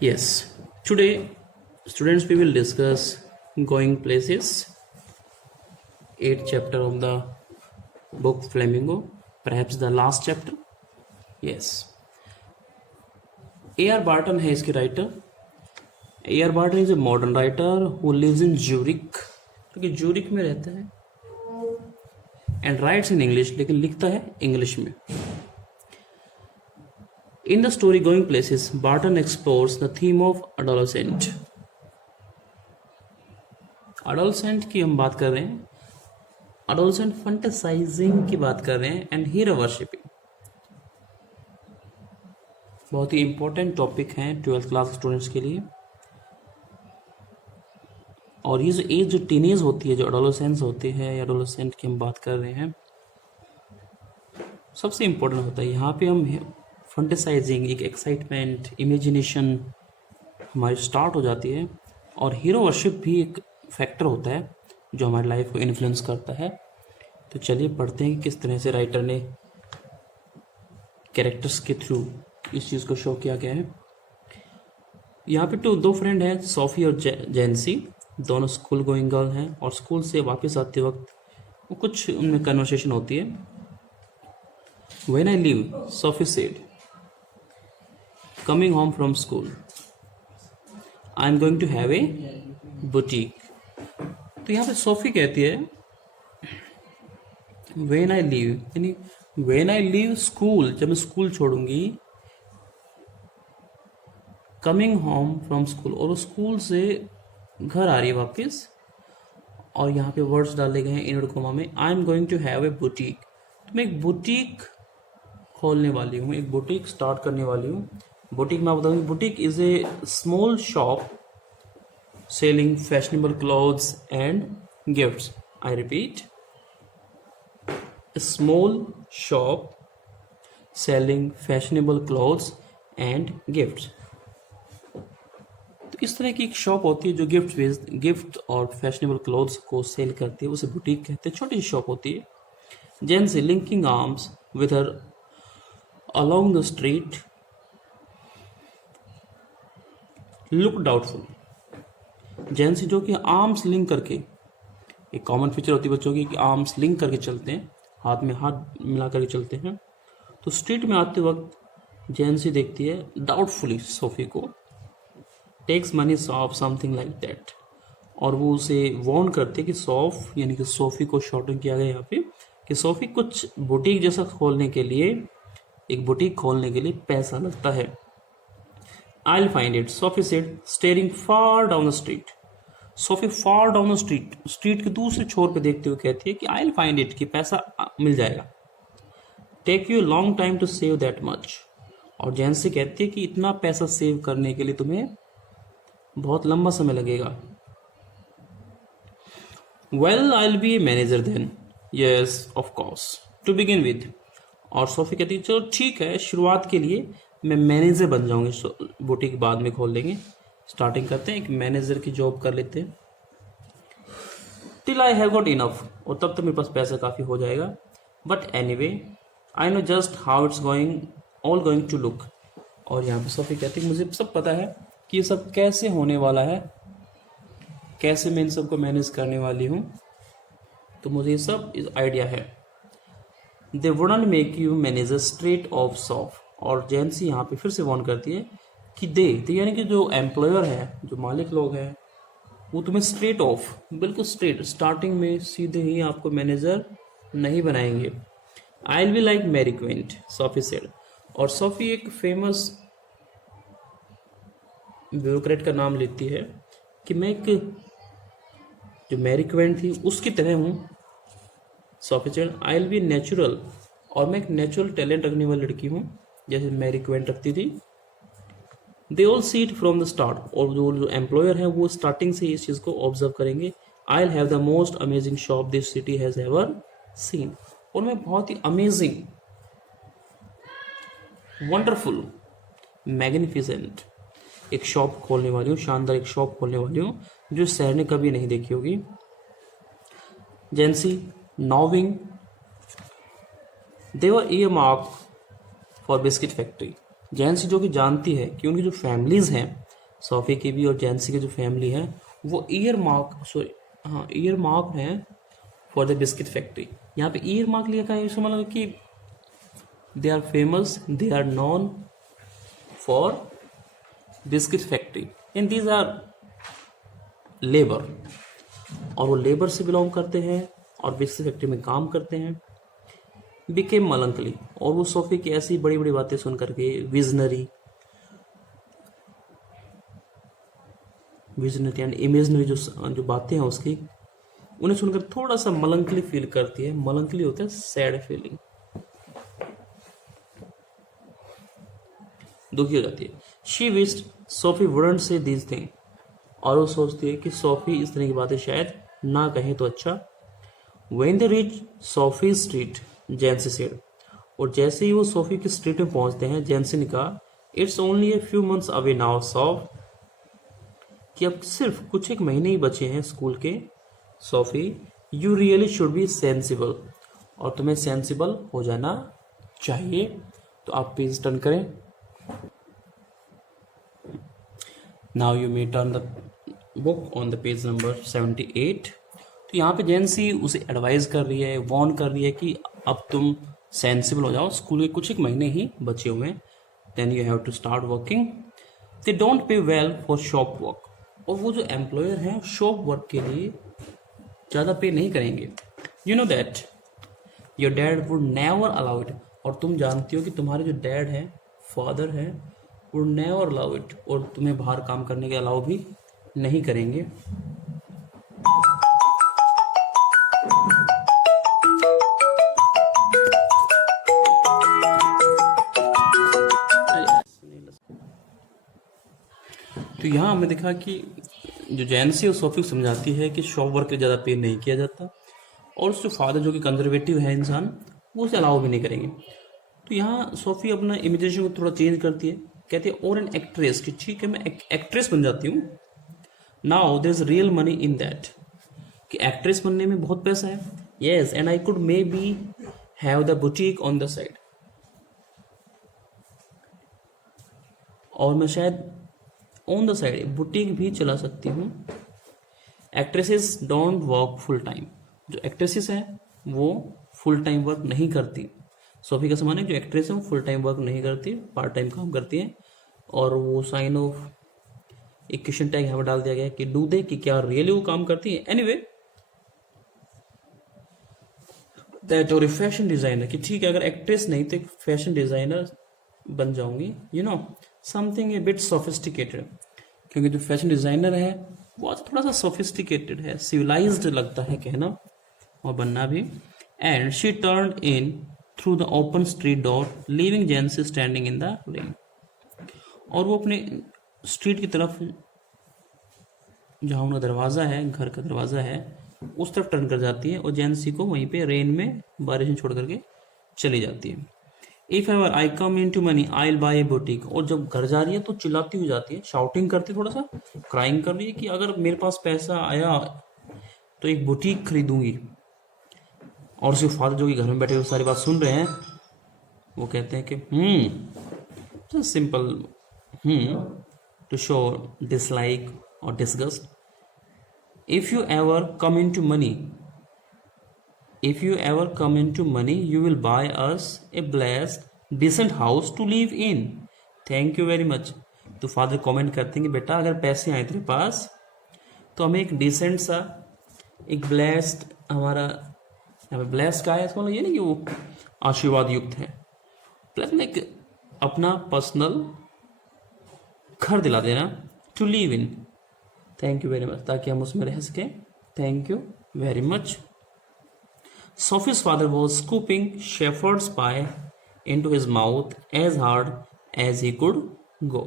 Yes, today students we will discuss going places, 8th chapter of the book Flamingo, perhaps the last chapter. Yes, A.R. Barton है इसके writer. A.R. Barton is a modern writer who lives in Zurich, क्योंकि Zurich में रहता है, and writes in English, लेकिन लिखता है English में. In the story Going Places, Barton explores the theme of adolescent. Adolescent की हम बात कर रहे हैं, adolescent fantasizing की बात कर रहे हैं, and hero worshipping. बहुत ही इंपॉर्टेंट टॉपिक हैं 12th क्लास स्टूडेंट्स के लिए. और ये जो एज जो टीनेज होती है, जो एडोलेसेंस होते हैं, एडोलेसेंट की हम बात कर रहे हैं, सबसे इम्पोर्टेंट होता है. यहाँ पे हम फंटेसाइजिंग, एक एक्साइटमेंट, इमेजिनेशन हमारी स्टार्ट हो जाती है. और हीरो वर्शिप भी एक फैक्टर होता है जो हमारी लाइफ को इन्फ्लुएंस करता है. तो चलिए पढ़ते हैं कि किस तरह से राइटर ने कैरेक्टर्स के थ्रू इस चीज़ को शो किया गया है. यहाँ पे दो फ्रेंड हैं, सोफी और जेंसी. दोनों स्कूल गोइंग गर्ल हैं और स्कूल से वापस आते वक्त वो कुछ उनमें कन्वर्सेशन होती है. When I leave, Sophie said, coming home from school, I am going to have a boutique. तो यहाँ पे सोफी कहती है when I leave, यानी when I leave school, जब मैं स्कूल छोड़ूंगी, coming home from school, और स्कूल से घर आ रही है वापस, और यहाँ पे वर्ड्स डाले गए हैं इनवर्ड कोमा में, I am going to have a boutique. तो मैं एक बुटीक खोलने वाली हूँ, एक बुटीक स्टार्ट करने वाली हूँ. बुटीक मैं बताऊँगी, boutique is a small shop selling fashionable clothes and gifts. I repeat, small shop selling fashionable clothes and gifts. तो इस तरह की एक शॉप होती है जो गिफ्ट और फैशनेबल क्लोथ्स को सेल करती है, उसे बुटीक कहते हैं. छोटी सी शॉप होती है. Jancy linking arms with her along the street look doubtful. Jancy जो कि आर्म्स लिंक करके, एक कॉमन फीचर होती है बच्चों की कि आर्म्स लिंक करके चलते हैं, हाथ में हाथ मिला करके चलते हैं. तो स्ट्रीट में आते वक्त जेंसी देखती है डाउटफुली सोफी को, takes money Sophie something like that. और वो उसे वार्न करते कि सॉफ यानी कि सोफी को शॉर्टन किया गया यहाँ पे, कि सोफी कुछ बुटीक जैसा खोलने के लिए, एक बुटीक खोलने के लिए पैसा लगता है. I will find it, Sophie said, steering far down the street. Sophie far down the street, street के दूसरे छोर पे देखते हुए कहती है कि आई विल फाइंड इट, कि पैसा मिल जाएगा. Take you long time to save that much. और जेंसी कहती है कि इतना पैसा सेव करने के लिए तुम्हें बहुत लंबा समय लगेगा. Well I will be a manager then. Yes of course, to begin with. और सोफी कहती है चलो ठीक है, शुरुआत के लिए मैं मैनेजर बन जाऊंगी, बुटीक बाद में खोल लेंगे. स्टार्टिंग करते हैं, एक मैनेजर की जॉब कर लेते हैं. Till I have got enough, और तब तक मेरे पास पैसा काफ़ी हो जाएगा. But anyway I know just how it's all going to look. और यहाँ पे सोफी कहती है मुझे सब पता है कि ये सब कैसे होने वाला है, कैसे मैं इन सबको मैनेज करने वाली हूँ, तो मुझे ये सब आइडिया है. They wouldn't make you manager straight off Soph. और जेंसी यहाँ पे फिर से वार्न करती है कि दे यानी कि जो एम्प्लॉयर है, जो मालिक लोग हैं, वो तुम्हें स्ट्रेट ऑफ, बिल्कुल स्ट्रेट स्टार्टिंग में सीधे ही आपको मैनेजर नहीं बनाएंगे. I will be like Mary Quint, Sophie said. और सोफी एक फेमस ब्यूरोक्रेट का नाम लेती है कि मैं एक, जो मैरी क्वेंट थी उसकी तरह हूँ. Sophie said, I will B natural, और मैं एक नेचुरल टैलेंट रखने वाली लड़की हूँ जैसे मैरी क्वेंट रखती थी. They all see it from the start. और जो एम्प्लॉयर है वो स्टार्टिंग से इस चीज़ को ऑब्जर्व करेंगे. I will have the most amazing shop this city has ever seen. और मैं बहुत ही अमेजिंग, वंडरफुल, मैग्निफिसेंट एक शॉप खोलने वाली हूँ, शानदार एक शॉप खोलने वाली हूँ जो शहर ने कभी नहीं देखी होगी. जेंसी नॉविंग दे वर ईयरमार्क फॉर बिस्किट फैक्ट्री. जेंसी जो कि जानती है कि उनकी जो फैमिलीज हैं सोफी की भी और जैंसी की जो फैमिली है वो ईयर मार्क, सॉरी हाँ ईयर मार्क है फॉर द बिस्किट फैक्ट्री। यहाँ पे ईयर मार्क लिखा है, इसका मतलब कि they are famous, they are known for biscuit factory and these are labour, और वो लेबर से बिलोंग करते हैं और बिस्किट फैक्ट्री में काम करते हैं। बिकेम मलंकली, और वो सोफी की ऐसी बड़ी बड़ी बातें सुन करके विजनरी एंड इमेजनरी जो बातें हैं उसकी, उन्हें सुनकर थोड़ा सा मलंकली फील करती है। मलंकली होता है सैड फीलिंग, दुखी हो जाती है। She wished Sophie wouldn't say these thing, और वो सोचती है कि सोफी इस तरह की बातें शायद ना कहे तो अच्छा। When they reach Sophie street, Jancy said, और जैसे ही वो सोफी की स्ट्रीट में पहुंचते हैं, जैंसी ने कहा it's only a few months away now Soph, कि अब सिर्फ कुछ एक महीने ही बचे हैं स्कूल के। Sophie you really should be sensible, और तुम्हें सेंसिबल हो जाना चाहिए। तो आप पेज टर्न करें। Now you may turn the book on the page number 78। तो यहाँ पे जैंसी उसे एडवाइस कर रही है, वार्न कर रही है कि अब तुम सेंसिबल हो जाओ, स्कूल के कुछ एक महीने ही बचे हुए हैं, then you have to start working. They don't pay well for shop work, और वो जो एम्प्लॉयर हैं शॉप वर्क के लिए ज़्यादा पे नहीं करेंगे। You know that your dad would never allow it, और तुम जानती हो कि तुम्हारे जो डैड है, फादर है, वुड नेवर अलाउ इट, और तुम्हें बाहर काम करने के अलाउ भी नहीं करेंगे। तो यहाँ हमने देखा कि जो जैंसी और सोफी को समझाती है कि शॉप वर्क के ज़्यादा पे नहीं किया जाता, और उसके फादर जो कि कंजर्वेटिव है इंसान, वो उसे अलाउ भी नहीं करेंगे। तो यहाँ सोफी अपना इमेजिनेशन को थोड़ा चेंज करती है, कहती है और एन एक्ट्रेस, कि ठीक है मैं एक एक्ट्रेस बन जाती हूँ। Now there is real money in that, कि एक्ट्रेस बनने में बहुत पैसा है। Yes, and I could maybe have the boutique on the side, और मैं शायद ऑन द साइड बुटीक भी चला सकती हूँ। Actresses don't work full time, जो एक्ट्रेसेस हैं वो फुल टाइम वर्क नहीं करती। सोफी का समान है, जो एक्ट्रेस है वो फुल टाइम वर्क नहीं करती, पार्ट टाइम काम करती है। और वो साइन ऑफ एक क्वेश्चन टैग यहाँ पर डाल दिया गया कि डू दे, कि क्या रियली वो काम करती है। एनीवे दैट, और फैशन डिजाइनर, कि ठीक है अगर एक्ट्रेस नहीं तो फैशन डिजाइनर बन जाऊंगी। You know something A bit sophisticated, क्योंकि जो फैशन डिजाइनर है वो आज थोड़ा सा सोफिस्टिकेटेड है, सिविलाइज्ड लगता है कहना और बनना भी। And she turn in through the open street door, leaving Jancy standing in the rain, और वो अपने स्ट्रीट की तरफ, जहाँ उनका दरवाज़ा है, घर का दरवाज़ा है, उस तरफ टर्न कर जाती है, और जैंसी को वहीं पे रेन में, बारिश में छोड़ करके चली जाती है। If ever I come into money I will buy a boutique, और जब घर जा रही है तो चिल्लाती हुई जाती है, शाउटिंग करती, थोड़ा सा क्राइंग कर रही है कि अगर मेरे पास पैसा आया तो एक बुटीक खरीदूंगी। और उसके फादर जो कि घर में बैठे हुए सारी बात सुन रहे हैं, वो कहते हैं कि सिंपल टू शो डिसलाइक और disgust. If you ever come into money, if you ever come into money you will buy us a blessed decent house to live in, thank you very much। तो father comment करते हैं कि बेटा अगर पैसे आए तेरे पास तो हमें एक डिसेंट सा, एक ब्लेस्ड, हमारा यहाँ पे ब्लेस्ड का है, इसका मतलब ये नहीं कि वो आशीर्वाद युक्त है, प्लस में एक अपना पर्सनल घर दिला देना, to live in, thank you very much, ताकि हम उसमें रह सकें, thank you very much. Sophie's father was scooping shepherd's pie into his mouth as hard as he could go।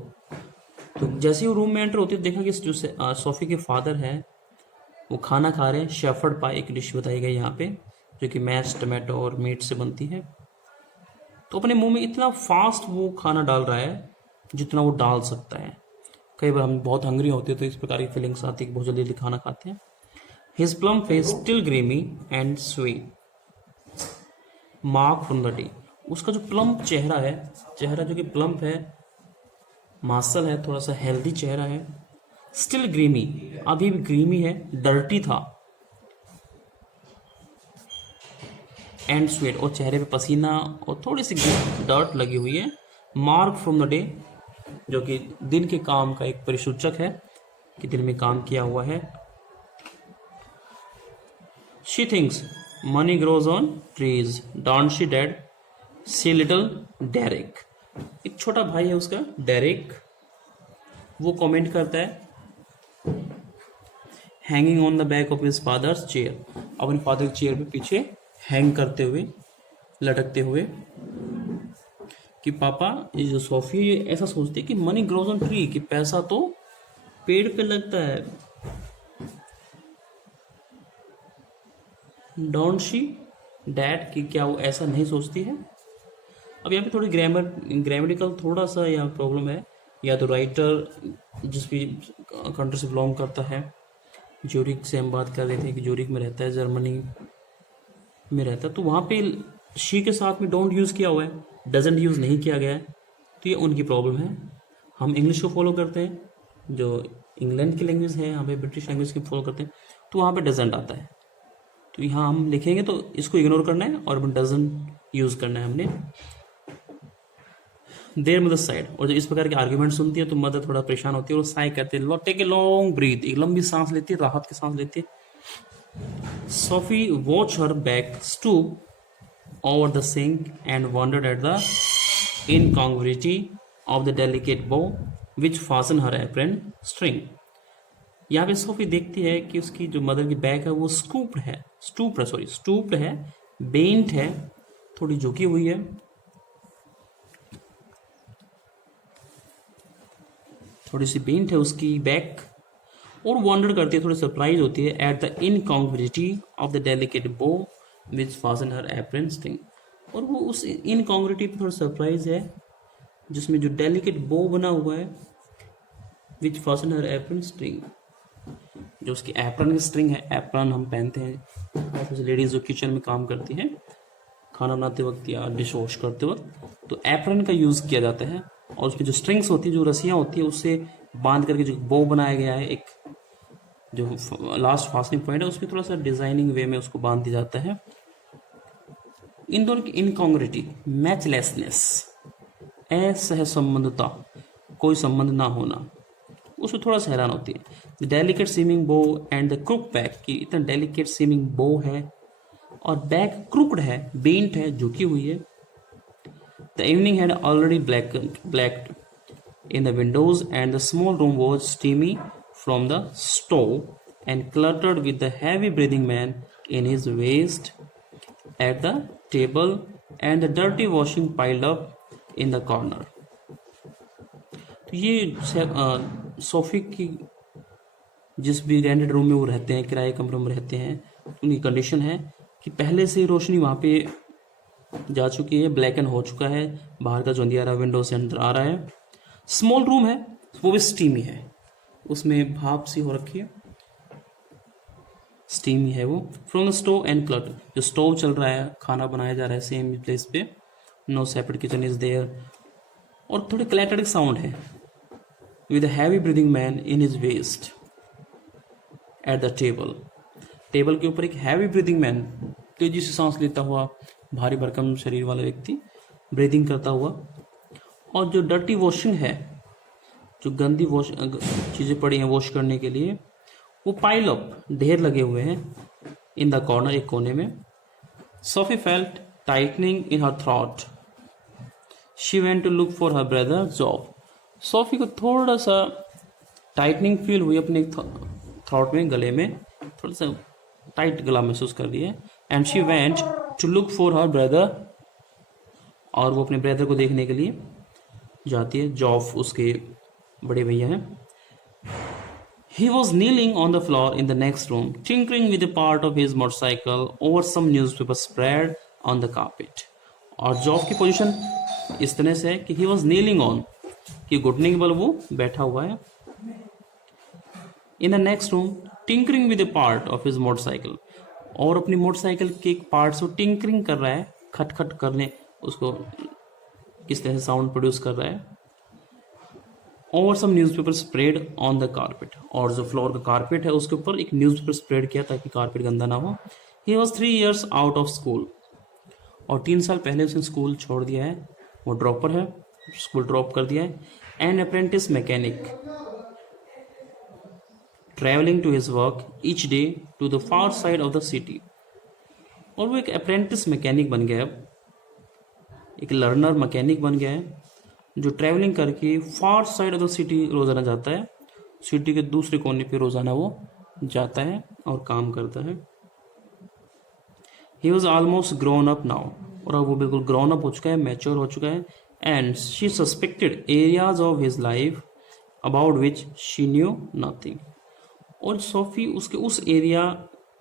तो जैसे ही वो रूम में एंटर होती है, देखा कि जो सोफी के फादर हैं वो खाना खा रहे हैं। शेफर्ड पाई एक डिश बताई गई यहाँ पे, जो कि मैश टमाटो और मीट से बनती है। तो अपने मुंह में इतना फास्ट वो खाना डाल रहा है जितना वो डाल सकता है। कई बार हम बहुत हंग्री होते हैं तो इस प्रकार की फीलिंग्स आती है कि बहुत जल्दी खाना खाते हैं। His plump face still grimy and sweet, mark from the day। उसका जो प्लम्प चेहरा है, चेहरा जो कि प्लम्प है मासल है, थोड़ा सा हेल्दी चेहरा है, स्टिल ग्रीमी, अभी भी ग्रीमी है, डर्टी था, एंड स्वेट, और चेहरे पे पसीना और थोड़ी सी डर्ट लगी हुई है, मार्क फ्रॉम द डे, जो कि दिन के काम का एक परिसूचक है कि दिन में काम किया हुआ है। She thinks money grows on trees, don't she dad, see little Derrick, एक छोटा भाई है उसका डेरिक, वो कमेंट करता है hanging on the back of his father's chair, अपने फादर की चेयर पे पीछे हैंग करते हुए, लटकते हुए, कि पापा, ये जो सोफी ये ऐसा सोचती है कि मनी ग्रोज ऑन ट्री, कि पैसा तो पेड़ पे लगता है, डोंट शी डैड, कि क्या वो ऐसा नहीं सोचती है। अब यहाँ पे थोड़ी ग्रामेटिकल थोड़ा सा यहाँ प्रॉब्लम है, या तो राइटर जिस भी कंट्री से बिलोंग करता है, ज्यूरिक से हम बात कर रहे थे कि ज्यूरिक में रहता है, जर्मनी में रहता है, तो वहाँ पे शी के साथ में डोंट यूज़ किया हुआ है, डजंट यूज़ नहीं किया गया है, तो ये उनकी प्रॉब्लम है। हम इंग्लिश को फॉलो करते हैं, जो इंग्लैंड की लैंग्वेज है, यहाँ पे ब्रिटिश लैंग्वेज की फॉलो करते हैं, तो वहाँ पे डजंट आता है, तो यहाँ हम लिखेंगे तो इसको इग्नोर करना है और डजंट यूज़ करना है हमने। देर मदर साइड, और जब इस प्रकार के आर्ग्यूमेंट सुनती है तो मदर थोड़ा परेशान होती है और साई कहते हैं, टेक ए लॉन्ग ब्रीथ, एक लंबी सांस लेती है, राहत की सांस लेती है। Sophie watch her back stoop over the sink and wondered at the incongruity of the delicate bow which fasten her apron string. यहाँ पे सोफी देखती है कि उसकी जो मदर की बैक है वो स्टूप्ड है, बेंट है, थोड़ी झुकी हुई है, थोड़ी सी बेंट है उसकी बैक, और वंडर करती है, थोड़ी सरप्राइज होती है at the incongruity of the delicate bow which fasten her apron string, और वो उस इनकॉन्ग्रुइटी पे थोड़ा सरप्राइज है जिसमें जो डेलिकेट बो बना हुआ है, विच फासन हर एप्रन स्ट्रिंग, जो उसकी एप्रन की स्ट्रिंग है, एप्रन हम पहनते हैं लेडीज जो किचन में काम करती हैं खाना बनाते वक्त या डिश वॉश करते वक्त, तो एप्रन का यूज़ किया जाता है, और उसकी जो स्ट्रिंग्स होती है, जो रस्सियाँ होती है, उससे बांध करके जो बो बनाया गया है, एक जो लास्ट फास्टिंग पॉइंट है उसमें थोड़ा सा डिजाइनिंग वे में उसको बांध दिया जाता है। इन दोनों की इनकॉन्ग्रुइटी, मैचलेसनेस, असहसंबंधता, कोई संबंध ना होना, उसमें थोड़ा सा हैरान होती है। The delicate seeming bow and the crook back, की इतना डेलिकेट सीमिंग बो है और बैक क्रुक्ड है, बेंट है, झुकी हुई है। The evening had already blacked in the windows, and the small room was steamy from the stove and cluttered with the heavy breathing man in his waist at the table and the dirty washing piled up in the corner. तो ये Sophie की जिस भी rented room में वो रहते हैं, किराए कमरों में रहते हैं, उनकी कंडीशन है कि पहले से रोशनी वहाँ पे जा चुकी है, ब्लैक एंड हो चुका है, बाहर का जो अंधेरा विंडो से अंदर आ रहा है। स्मॉल रूम है, वो भी स्टीमी है, उसमें भाप सी हो रखी है, स्टीमी है वो। फ्रॉम द स्टोव एंड क्लट, जो स्टोव चल रहा है, खाना बनाया जा रहा है सेम प्लेस पे, no separate kitchen is there, और थोड़ी क्लैटरिंग साउंड है, with a heavy breathing man in his waist at the table, table के ऊपर एक हैवी ब्रीदिंग मैन, तेजी से सांस लेता हुआ, भारी भरकम शरीर वाला व्यक्ति ब्रीदिंग करता हुआ, और जो डर्टी वॉशिंग है, जो गंदी वॉश चीज़ें पड़ी हैं वॉश करने के लिए, वो पाइल अप, ढेर लगे हुए हैं इन द कॉर्नर, एक कोने में। Sophie felt tightening in her throat, she went to look for her brother Job. Sophie को थोड़ा सा टाइटनिंग फील हुई अपने थ्रॉट में, गले में थोड़ा सा टाइट गला महसूस कर रही है, and she went to look for her brother, और वो अपने ब्रदर को देखने के लिए जाती है, जॉफ उसके बड़े भैया हैं। He was kneeling on the floor in the next room, tinkering with a part of his motorcycle over some newspaper spread on the carpet. और जॉफ की पोजीशन इस तरह से है कि he was kneeling on, कि घुटने के बल वो बैठा हुआ है। In the next room, tinkering with a part of his motorcycle, और अपनी मोटरसाइकिल के एक पार्ट से टिंकरिंग कर रहा है, खटखट करने, उसको किस तरह से साउंड प्रोड्यूस कर रहा है। Over some newspaper spread on the carpet, और जो फ्लोर का कारपेट है उसके ऊपर एक न्यूज़पेपर स्प्रेड किया ताकि कारपेट गंदा ना हो। He was 3 years out of school, और 3 साल पहले उसने स्कूल छोड़ दिया है, वो ड्रॉपर है, स्कूल ड्रॉप कर दिया है। An apprentice mechanic travelling to his work each day to the far side of the city, और वो एक अप्रेंटिस मैकेनिक बन गया है, एक लर्नर मैकेनिक बन गया है जो ट्रैवलिंग करके फार साइड ऑफ द सिटी रोजाना जाता है, सिटी के दूसरे कोने पे रोजाना वो जाता है और काम करता है। He was almost grown up now, और अब वो बिल्कुल ग्रोन अप हो चुका है, मैच्योर हो चुका है। And she suspected areas of his life about which she knew nothing, और सोफी उसके उस एरिया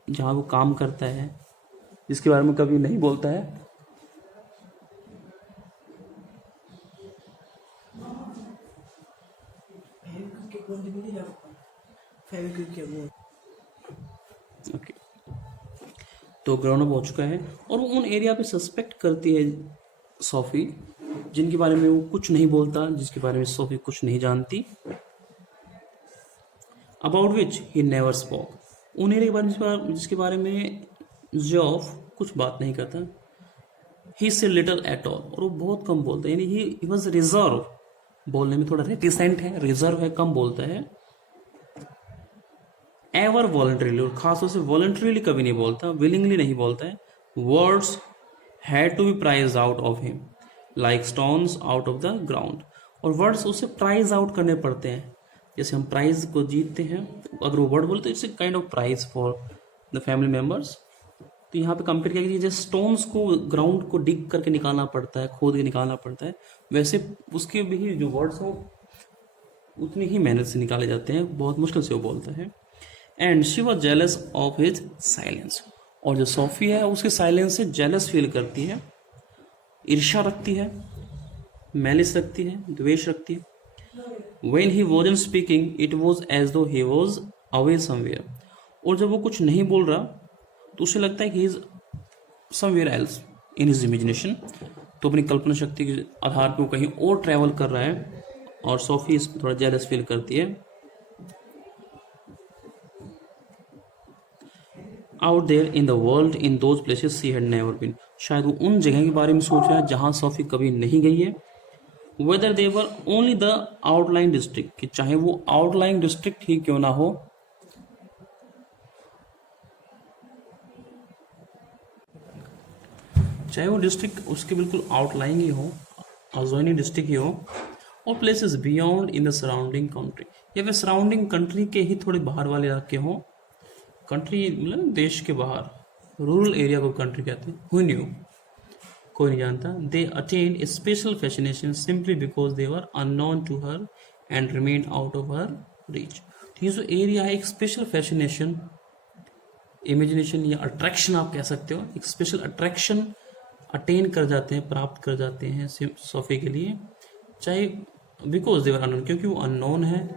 जहाँ वो काम करता है जिसके बारे में कभी नहीं बोलता है, ओके, तो ग्राउंड अप हो चुका है, और वो उन एरिया पे सस्पेक्ट करती है सोफी जिनके बारे में वो कुछ नहीं बोलता, जिसके बारे में सोफी कुछ नहीं जानती। About which he never spoke, उन एरिया के बारे में जिसके बारे में जॉफ कुछ बात नहीं करता। ही से लिटल एट ऑल, और वो बहुत कम बोलता है, यानी ही वॉज रिजर्व, बोलने में थोड़ा रेटिसेंट है, रिजर्व है, कम बोलता है। एवर वॉलंटरीली, और खासतौर से वॉलंटरीली कभी नहीं बोलता, विलिंगली नहीं बोलता है। Words had to be prised out of him like stones out of the ground, और वर्ड्स उसे प्राइज आउट करने पड़ते हैं, जैसे हम प्राइज को जीतते हैं, अगर वो वर्ड बोले तो it's a kind of prize for the family members. तो यहाँ पे कंपेयर किया कि जैसे स्टोन्स को ग्राउंड को डिग करके निकालना पड़ता है, खोद के निकालना पड़ता है, वैसे उसके भी जो वर्ड्स हो उतनी ही मेहनत से निकाले जाते हैं, बहुत मुश्किल से वो बोलता है। And she was jealous of his silence, और जो सोफी है उसके साइलेंस से जेलस फील करती है, ईर्ष्या रखती है, मैलिस रखती है, द्वेष रखती है। When he wasn't speaking, it was as though he was away somewhere, और जब वो कुछ नहीं बोल रहा तो उसे लगता है कि he is somewhere else in his imagination, तो अपनी कल्पना शक्ति के आधार पर वो कहीं और ट्रैवल कर रहा है, और सोफी इस पर थोड़ा जेलस फील करती है। Out there in the world in those places she had never been, शायद वो उन जगह के बारे में सोच रहा है जहां सोफी कभी नहीं गई है। Whether they were only the outline district, कि चाहे वो आउटलाइन डिस्ट्रिक्ट ही क्यों ना हो, चाहे वो डिस्ट्रिक्ट उसके बिल्कुल आउटलाइन ही हो, अजोइनिंग डिस्ट्रिक्ट ही हो, और places beyond in the surrounding country, या फिर सराउंडिंग कंट्री के ही थोड़े बाहर वाले इलाके हों, कंट्री मतलब देश के बाहर, रूरल एरिया को कंट्री कहते हैं। हु न्यू, कोई नहीं जानता। They attain a special fascination simply because they were unknown to her and remain out of her reach. ये जो एरिया है, एक स्पेशल फैसिनेशन, इमेजिनेशन या अट्रैक्शन आप कह सकते हो, एक स्पेशल अट्रैक्शन अटेन कर जाते हैं, प्राप्त कर जाते हैं सोफी के लिए, चाहे बिकॉज दे वर अननोन, क्योंकि वो अननोन है,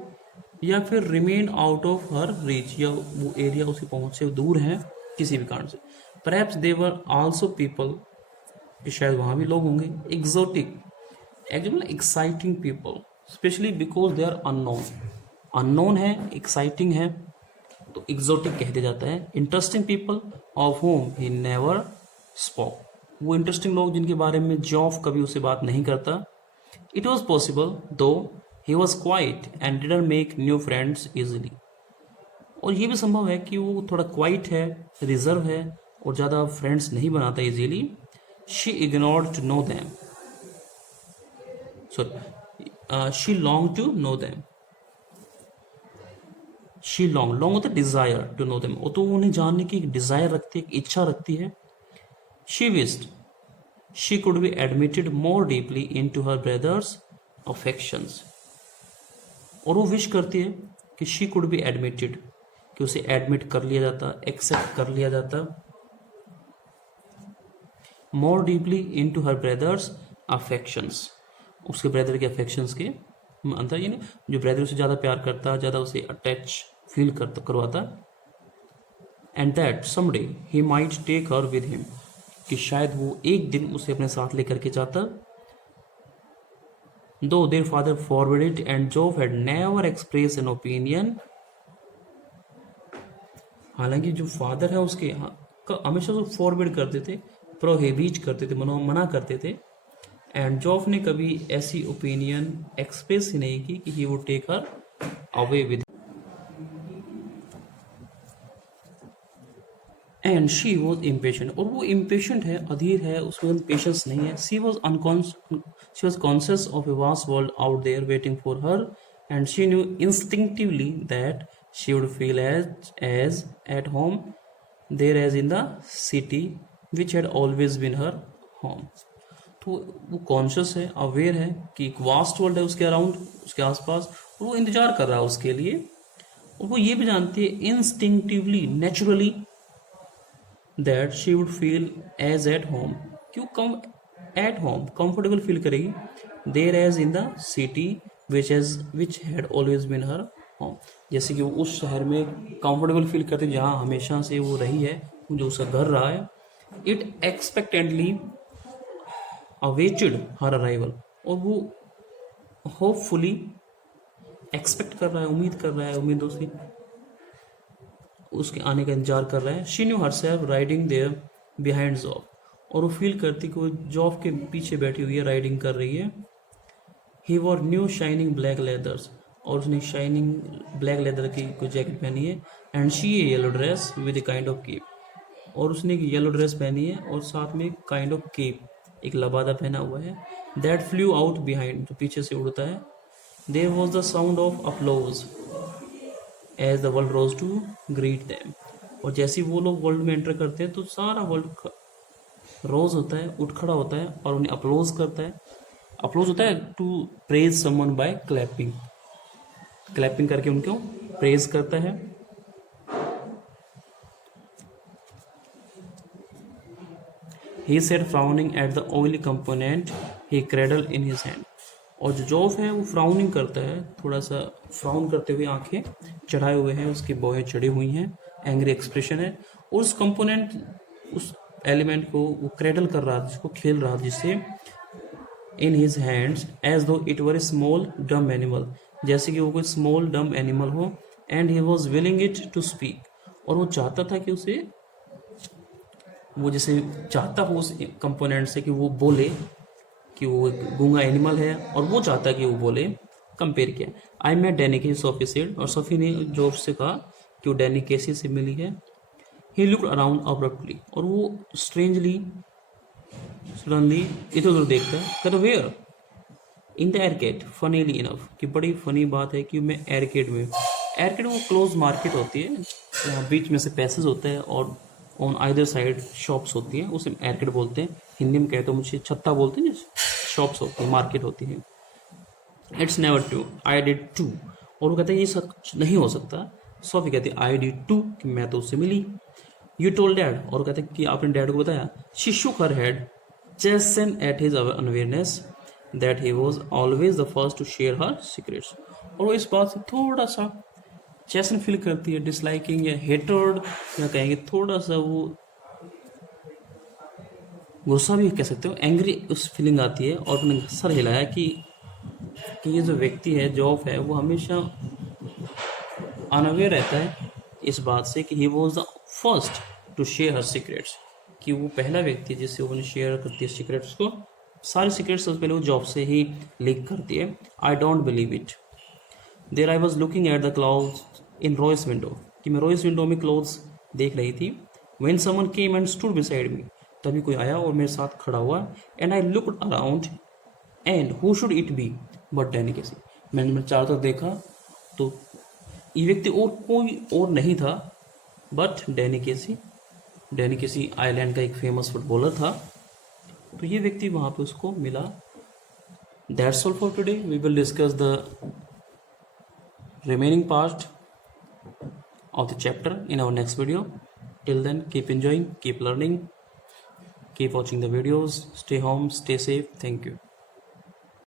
या फिर remain out of her reach, या वो एरिया उसके पहुंच से दूर है किसी भी कारण से। Perhaps they were also people, कि शायद वहां भी लोग होंगे, exotic, exciting people, specially because they are unknown, unknown है, एक्साइटिंग है, तो एग्जोटिक कह दिया जाता है। Interesting people of whom he never spoke, वो इंटरेस्टिंग लोग जिनके बारे में जॉफ कभी उससे बात नहीं करता। इट वॉज पॉसिबल दो he was quiet and didn't make new friends easily, और ये भी संभव है कि वो थोड़ा क्वाइट है, रिजर्व है, और ज़्यादा फ्रेंड्स नहीं बनाता easily. She ignored to know them, sorry she long to know them, she long होता है डिजायर टू नो दैम, वो तो उन्हें जानने की एक डिजायर रखती है, एक इच्छा रखती है। She wished she could be admitted more deeply into her brother's affections, और वो विश करती है कि शी कुड बी एडमिटेड, कि उसे एडमिट कर लिया जाता, एक्सेप्ट कर लिया जाता, more deeply into her brother's affections, उसके ब्रदर के अफेक्शंस के अंदर, यानी जो ब्रदर उसे ज़्यादा प्यार करता, ज़्यादा उसे अटैच फील करवाता। And that someday he might take her with him, कि शायद वो एक दिन उसे अपने साथ लेकर के जाता। though their father forbade it and Job had never expressed an opinion. हालांकि जो फादर है उसके हमेशा उसको फॉरबिड करते थे, प्रोहिबिट करते थे, मना करते थे, एंड जॉब ने कभी ऐसी ओपिनियन एक्सप्रेस ही नहीं की कि he would take her away with, and she was impatient, और वो इम्पेशेंट है, अधीर है, उसमें पेशेंस नहीं है. She was conscious of a vast world out there waiting for her, and she knew instinctively that she would feel as at home there as in the city which had always been her home. तो वो conscious है, aware है कि एक vast world है उसके around, उसके आसपास, और वो इंतजार कर रहा है उसके लिए. और वो ये भी जानती है instinctively, naturally, that she would feel as at home, क्यों कम एट होम कंफर्टेबल फील करेगी, there as in the city which had always been her home, जैसे कि वो उस शहर में कंफर्टेबल फील करते हैं जहाँ हमेशा से वो रही है, जो उसका घर रहा है. It expectedly awaited her arrival, और वो होपफुली एक्सपेक्ट कर रहा है, उम्मीद कर रहा है, उम्मीदों से उसके आने का इंतजार कर रहा है. She knew herself riding there behind Job, और वो फील करती कि वो जॉब के पीछे बैठी हुई है, राइडिंग कर रही है. He wore new shining black leathers, और उसने शाइनिंग ब्लैक लेदर की कोई जैकेट पहनी है, and she a yellow dress with a kind of cape, और उसने एक येलो ड्रेस पहनी है और साथ में काइंड ऑफ केप, एक लबादा पहना हुआ है. दैट फ्लू आउट बिहाइंड, जो पीछे से उड़ता है. There was the sound of applause as the world rose to greet them, और जैसे वो लोग वर्ल्ड में एंटर करते हैं तो सारा वर्ल्ड रोज होता है, उठ खड़ा होता है और उन्हें अप्लोज करता है. अप्लोज होता है to praise someone by clapping, clapping करके उनको प्रेज करता है. He said frowning at the oily component he cradled in his hand, और जो जॉब है वो फ्राउनिंग करता है, थोड़ा सा फ्राउन करते हुए, आंखें चढ़ाए हुए हैं, उसकी भौहें चढ़ी हुई हैं, एंग्री एक्सप्रेशन है, और उस कंपोनेंट, उस एलिमेंट को वो क्रेडल कर रहा था, जिसको खेल रहा था, जिससे in his hands as though it were a small dumb animal, जैसे कि वो कोई स्मॉल डम एनिमल हो. And he was willing it to speak, और वो चाहता था कि उसे, वो जैसे चाहता हो उस कंपोनेंट से कि वो बोले, कि वो गूंगा एनिमल है, और वो चाहता कि वो बोले. कंपेयर किया. I met Danny Casey, Sophie said, और सोफी ने जॉब से कहा कि वो डैनी केसी से मिली है. ही लुक्ड अराउंड अब्रप्टली, और वो स्ट्रेंजली, सडनली इधर उधर देखता है. कहता where, in the aircat, funnily enough, कि बड़ी फनी बात है कि मैं एयरकेट में, एयरकेट वो क्लोज मार्केट होती है, यहाँ बीच में से पैसेज होते हैं और ऑन आइदर साइड शॉप्स होती हैं, उसे एयरकेट बोलते हैं. हिंदी में कहते तो मुझे छत्ता बोलते हैं, शॉप्स होती है, मार्केट होती है. It's never true, I did too, और वो कहते हैं ये सच नहीं हो सकता. सोफी कहती है आई डिड टू, कि मैं तो उससे मिली. यू टोल्ड डैड, और कहते हैं कि आपने डैड को बताया. She shook her head, chasten at his unawareness that he was always the first to share her secrets, और वो इस बात से थोड़ा सा चेसन फील करती है, डिसलाइकिंग या हेटर्ड, या कहेंगे थोड़ा सा वो गुस्सा भी कह सकते हो, एंग्री उस फीलिंग आती है. और अपने सर हिलाया कि ये जो व्यक्ति है, जॉब है, वो हमेशा अनअवेयर रहता है इस बात से कि he was the first to share her secrets, कि वो पहला व्यक्ति है जिससे वो शेयर करती है सीक्रेट्स को. सारे सीक्रेट्स सबसे पहले वो जॉब से ही लीक करती है. I don't believe it. There I was looking at the clouds in Royce window, कि मैं रॉयस विंडो में क्लाउड्स देख रही थी. When someone came and stood beside me, तभी कोई आया और मेरे साथ खड़ा हुआ. And I looked around and who should it be but Danny Casey, मैंने चारों तरफ देखा तो ये व्यक्ति और कोई और नहीं था but Danny Casey. Danny Casey Ireland का एक फेमस फुटबॉलर था, तो ये व्यक्ति वहाँ पे उसको मिला. That's all for today. We will discuss the remaining part of the chapter in our next video. Till then, keep enjoying, keep learning, keep watching the videos, stay home, stay safe. Thank you.